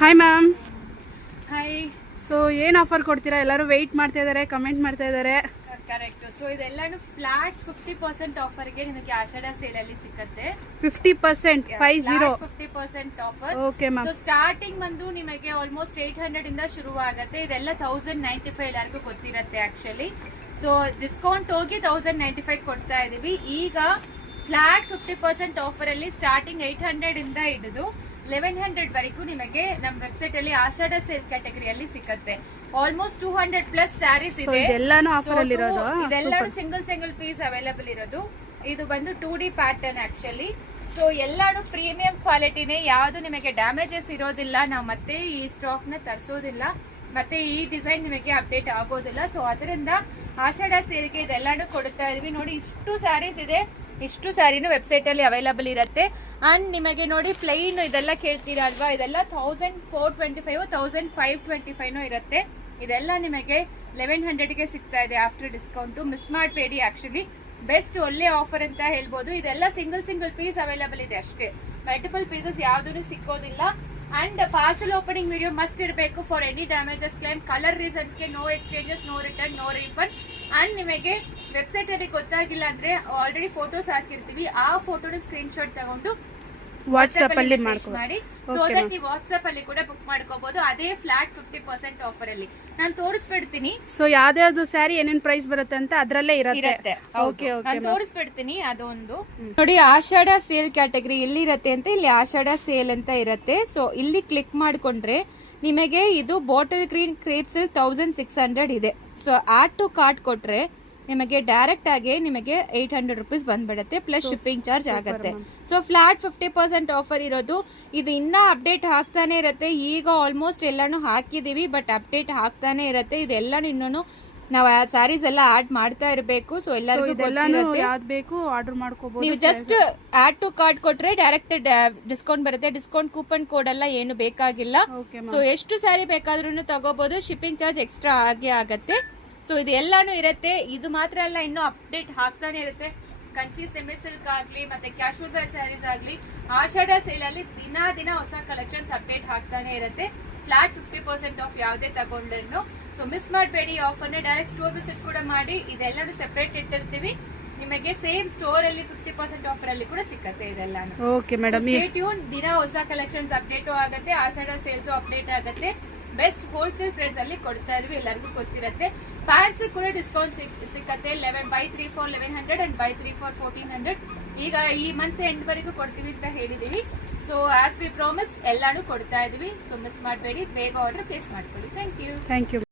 Hi ma'am. Hi. So ಏನು offer ಕೊಡ್ತೀರಾ? ಎಲ್ಲರೂ ವೆಯ್ಟ್ ಮಾಡ್ತಾ ಇದ್ದಾರೆ, ಕಮೆಂಟ್ ಮಾಡ್ತಾ ಇದ್ದಾರೆ. ಕರೆಕ್ಟ್. ಸೊ ಇದೆಲ್ಲಾನು ಫ್ಲಾಟ್ 50% ಆಫರ್ಗೆ ನಿಮಗೆ ಆಷಾಢ ಸೇಲಲ್ಲಿ ಸಿಕ್ಕತ್ತೆ. 50% 50% offer. Okay ma'am. So starting ಬಂದು ನಿಮಗೆ ಆಲ್ಮೋಸ್ಟ್ 800 ಇಂದ ಶುರು ಆಗುತ್ತೆ. ಇದೆಲ್ಲ 1095 ಎಲ್ಲರಿಗೂ ಗೊತ್ತಿರುತ್ತೆ ಆಕ್ಚುಲಿ. ಸೊ ಡಿಸ್ಕೌಂಟ್ ಹೋಗಿ 1095 ಕೊಡ್ತಾ ಇದೀವಿ. ಈಗ ಫ್ಲಾಟ್ 50% ಆಫರ್ ಅಲ್ಲಿ ಸ್ಟಾರ್ಟಿಂಗ್ 800 ಇಂದ ಹಿಡಿದು 1100 ವರೆಗೂ ನಿಮಗೆ ನಮ್ಮ ವೆಬ್ಸೈಟ್ ಅಲ್ಲಿ ಆಷಾಢ ಸೇಲ್ ಕ್ಯಾಟಗರಿಯಲ್ಲಿ ಸಿಕ್ಕತ್ತೆ. ಆಲ್ಮೋಸ್ಟ್ 200+ ಸ್ಯಾರೀಸ್ ಇದೆ. ಇದೆಲ್ಲಾನು ಆಫರ್ ಅಲ್ಲಿ ಇರೋದು. ಇದೆಲ್ಲಾನು ಸಿಂಗಲ್ ಪೀಸ್ ಅವೈಲಬಲ್ ಇರೋದು. ಇದು ಬಂದು 2D ಪ್ಯಾಟರ್ನ್ ಆಕ್ಚುಲಿ. ಸೊ ಎಲ್ಲಾನು ಪ್ರೀಮಿಯಂ ಕ್ವಾಲಿಟಿನೇ, ಯಾವ್ದು ನಿಮಗೆ ಡ್ಯಾಮೇಜಸ್ ಇರೋದಿಲ್ಲ. ನಾವು ಮತ್ತೆ ಈ ಸ್ಟಾಕ್ ನ ತರಿಸೋದಿಲ್ಲ, ಮತ್ತೆ ಈ ಡಿಸೈನ್ ನಿಮಗೆ ಅಪ್ಡೇಟ್ ಆಗೋದಿಲ್ಲ. ಸೊ ಅದರಿಂದ ಆಷಾಢ ಸೇಲ್ಗೆ ಇದೆಲ್ಲಾನು ಕೊಡ್ತಾ ಇದೀವಿ. ನೋಡಿ, ಇಷ್ಟು ಸ್ಯಾರೀಸ್ ಇದೆ. ಇಷ್ಟು ಸ್ಯಾರಿನೂ ವೆಬ್ಸೈಟ್ ಅಲ್ಲಿ ಅವೈಲಬಲ್ ಇರುತ್ತೆ. ಅಂಡ್ ನಿಮಗೆ ನೋಡಿ ಪ್ಲೈನ್ ಇದೆಲ್ಲ ಕೇಳ್ತೀರಾ ಅಲ್ವಾ, ಇದೆಲ್ಲ 1425 1525 ಇರುತ್ತೆ. ಇದೆಲ್ಲ ನಿಮಗೆ 1100ಗೆ ಸಿಗ್ತಾ ಇದೆ ಆಫ್ಟರ್ ಡಿಸ್ಕೌಂಟ್. ಮಿಸ್ ಮಾಡಬೇಡಿ. ಆಕ್ಚುಲಿ ಬೆಸ್ಟ್ ಒಳ್ಳೆ ಆಫರ್ ಅಂತ ಹೇಳ್ಬೋದು. ಇದೆಲ್ಲ ಸಿಂಗಲ್ ಪೀಸ್ ಅವೈಲಬಲ್ ಇದೆ ಅಷ್ಟೇ. ಮಲ್ಟಿಪಲ್ ಪೀಸಸ್ ಯಾವ್ದು ಸಿಕ್ಕೋದಿಲ್ಲ. And parcel opening video must ಇರಬೇಕು. For any damages claim, colour ರೀಸನ್ಸ್ಗೆ no exchanges, no return, no refund. And ನಿಮಗೆ ವೆಬ್ಸೈಟ್ ಅಲ್ಲಿ ಗೊತ್ತಾಗಿಲ್ಲ ಅಂದ್ರೆ ಆಲ್ರೆಡಿ ಫೋಟೋಸ್ ಹಾಕಿರ್ತೀವಿ. ಆ ಫೋಟೋನ ಸ್ಕ್ರೀನ್ ಶಾಟ್ ತಗೊಂಡು ವಾಟ್ಸ್ಆಪ್ ಅಲ್ಲಿ ಮಾಡಿ. ಸೊ ದಟ್ ನೀವು ವಾಟ್ಸ್ಆಪ್ ಅಲ್ಲಿ ಕೂಡ ಬುಕ್ ಮಾಡ್ಕೋಬಹುದು. ಅದೇ ಫ್ಲಾಟ್ 50% ಆಫರ್ ಅಲ್ಲಿ ನಾನು ತೋರಿಸ್ಬಿಡ್ತೀನಿ. ಸೊ ಯಾವ್ದಾವ್ದು ಸ್ಯಾರಿ ಏನೇನ್ ಪ್ರೈಸ್ ಬರುತ್ತೆ ಅಂತ ಅದ್ರಲ್ಲೇ ಇರುತ್ತೆ. ನಾನು ತೋರಿಸ್ಬಿಡ್ತೀನಿ. ಅದೊಂದು ನೋಡಿ, ಆಷಾಢ ಸೇಲ್ ಕ್ಯಾಟಗರಿ ಎಲ್ಲಿರತ್ತೆ ಅಂತ, ಇಲ್ಲಿ ಆಷಾಢ ಸೇಲ್ ಅಂತ ಇರುತ್ತೆ. ಸೊ ಇಲ್ಲಿ ಕ್ಲಿಕ್ ಮಾಡ್ಕೊಂಡ್ರೆ ನಿಮಗೆ ಇದು ಬಾಟಲ್ ಗ್ರೀನ್ ಕ್ರೇಪ್ಸ್ 1600 ಇದೆ. ಸೊ ಆಡ್ ಟು ಕಾರ್ಟ್ ಕೊಟ್ರೆ ನಿಮಗೆ ಡೈರೆಕ್ಟ್ ಆಗಿ ನಿಮಗೆ 800 ರುಪೀಸ್ ಬಂದ್ಬಿಡುತ್ತೆ, ಪ್ಲಸ್ ಶಿಪ್ಪಿಂಗ್ ಚಾರ್ಜ್ ಆಗುತ್ತೆ. ಸೊ ಫ್ಲಾಟ್ 50% ಆಫರ್ ಇರೋದು. ಇದು ಇನ್ನ ಅಪ್ಡೇಟ್ ಆಗ್ತಾನೆ ಇರುತ್ತೆ. ಈಗ ಆಲ್ಮೋಸ್ಟ್ ಎಲ್ಲಾನು ಹಾಕಿದೀವಿ, ಬಟ್ ಅಪ್ಡೇಟ್ ಆಗ್ತಾನೆ ಇರುತ್ತೆ. ಇದೆಲ್ಲಾನು ಇನ್ನೂ ನಾವು ಸ್ಯಾರೀಸ್ ಎಲ್ಲ ಆಡ್ ಮಾಡ್ತಾ ಇರಬೇಕು. ಸೊ ಎಲ್ಲರಿಗೂ ಆರ್ಡರ್ ಮಾಡ್ಕೋಬಹುದು. ನೀವು ಜಸ್ಟ್ ಆಡ್ ಟು ಕಾರ್ಟ್ ಕೊಟ್ರೆ ಡೈರೆಕ್ಟ್ ಡಿಸ್ಕೌಂಟ್ ಬರುತ್ತೆ. ಡಿಸ್ಕೌಂಟ್ ಕೂಪನ್ ಕೋಡ್ ಎಲ್ಲ ಏನು ಬೇಕಾಗಿಲ್ಲ. ಸೊ ಎಷ್ಟು ಸ್ಯಾರಿ ಬೇಕಾದ್ರೂ ತಗೋಬಹುದು. ಶಿಪ್ಪಿಂಗ್ ಚಾರ್ಜ್ ಎಕ್ಸ್ಟ್ರಾ ಆಗೇ ಆಗತ್ತೆ. ಸೊ ಇದು ಎಲ್ಲಾನು ಇರುತ್ತೆ. ಇದು ಮಾತ್ರ ಅಲ್ಲ, ಇನ್ನೂ ಅಪ್ಡೇಟ್ ಆಗ್ತಾನೆ ಇರುತ್ತೆ. ಕಂಚಿ ಸೆಮಿ ಸಿಲ್ಕ್ ಆಗ್ಲಿ, ಮತ್ತೆ ಕ್ಯಾಶುವಲ್ ವೇರ್ ಸ್ಯಾರೀಸ್ ಆಗ್ಲಿ, ಆಷಾಢ ಸೇಲ್ ಅಲ್ಲಿ ದಿನ ಹೊಸ ಕಲೆಕ್ಷನ್ಸ್ ಅಪ್ಡೇಟ್ ಆಗ್ತಾನೆ ಇರುತ್ತೆ. ಫ್ಲಾಟ್ 50% ಆಫ್ ಯಾವುದೇ ತಗೊಂಡ್ರು. ಸೊ ಮಿಸ್ ಮಾಡಬೇಡಿ ಆಫರ್ ನ. ಡೈರೆಕ್ಟ್ ಸ್ಟೋರ್ ವಿಸಿಟ್ ಕೂಡ ಮಾಡಿ. ಇದೆಲ್ಲಾನು ಸೆಪರೇಟ್ ಇಟ್ಟಿರ್ತೀವಿ. ನಿಮಗೆ ಸೇಮ್ ಸ್ಟೋರ್ ಅಲ್ಲಿ 50% ಆಫರ್ ಅಲ್ಲಿ ಕೂಡ ಸಿಕ್ಕತ್ತೆ ಇದೆಲ್ಲಾನು. Okay madam, stay tune. ದಿನ ಹೊಸ ಕಲೆಕ್ಷನ್ಸ್ ಅಪ್ಡೇಟ್ ಆಗುತ್ತೆ. ಆಷಾಢ ಸೇಲ್ದು ಅಪ್ಡೇಟ್ ಆಗುತ್ತೆ. ಬೆಸ್ಟ್ ಹೋಲ್ಸೇಲ್ ಪ್ರೈಸ್ ಅಲ್ಲಿ ಕೊಡ್ತಾ ಇದೀವಿ, ಎಲ್ಲರಿಗೂ ಗೊತ್ತಿರುತ್ತೆ. ಪ್ಯಾಂಟ್ಸ್ ಕೂಡ ಡಿಸ್ಕೌಂಟ್ ಸಿಕ್ಕತ್ತೆ. 11 for 1100 ಅಂಡ್ ಬೈ 3 for 1400. ಈಗ ಈ ಮಂತ್ ಎಂಡ್ ವರೆಗೂ ಕೊಡ್ತೀವಿ ಅಂತ ಹೇಳಿದೀವಿ. ಸೊ ಆಸ್ ವಿ ಪ್ರಾಮಿಸ್ಡ್ ಎಲ್ಲಾನು ಕೊಡ್ತಾ ಇದೀವಿ. ಸೊ ಮಿಸ್ ಮಾಡಬೇಡಿ, ಬೇಗ ಆರ್ಡರ್ ಪ್ಲೇಸ್ ಮಾಡ್ಕೊಳ್ಳಿ. Thank you.